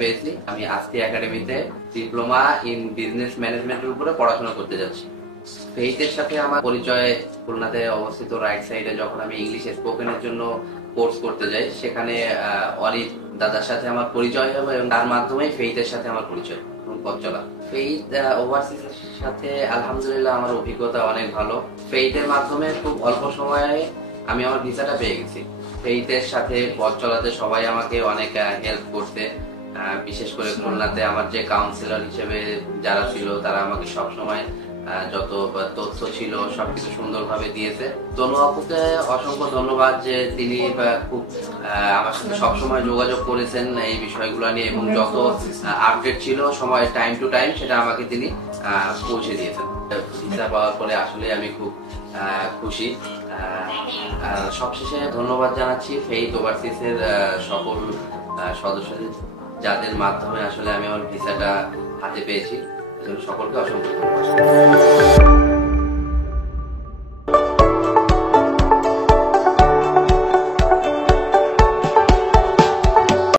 পেয়েছি। আমি আস্তি একাডেমিতে ডিপ্লোমা ইন বিজনেস ম্যানেজমেন্টের উপরে পড়াশোনা করতে যাচ্ছি। ফেইথের সাথে আমার পরিচয় খুলনাতে অবস্থিত রাইট সাইডে যখন আমি ইংলিশ স্পোকেনের জন্য কোর্স করতে যাই, সেখানে অরিত দাদার সাথে আমার পরিচয় হবে এবং তার মাধ্যমেই ফেইথের সাথে আমার পরিচয় এবং পথ চলা। ফেইথ ওভারসিজের সাথে আলহামদুলিল্লাহ আমার অভিজ্ঞতা অনেক ভালো। ফেইথের মাধ্যমে খুব অল্প সময়ে আমি আমার ভিসাটা পেয়ে গেছি। ফেইথের সাথে পথ চলাতে সবাই আমাকে অনেক হেল্প করতে, বিশেষ করে খুলনাতে আমার যে কাউন্সিলর হিসেবে যারা ছিল তারা আমাকে সবসময় যত তথ্য ছিল সবকিছু সুন্দরভাবে দিয়েছে। তনু আপুকে অসংখ্য ধন্যবাদ যে তিনি খুব আমার সাথে সবসময় যোগাযোগ করেছেন এই বিষয়গুলো নিয়ে এবং যত আপডেট ছিল সময় টাইম টু টাইম সেটা আমাকে তিনি পৌঁছে দিয়েছেন। ভিসা পাওয়ার পরে আসলে আমি খুব খুশি। সবশেষে ধন্যবাদ জানাচ্ছি ফেইথ ওভারসিজের সকল সদস্যদের, যাদের মাধ্যমে আসলে আমি আমার ভিসাটা হাতে পেয়েছি। সকলকে অসংখ্য ধন্যবাদ।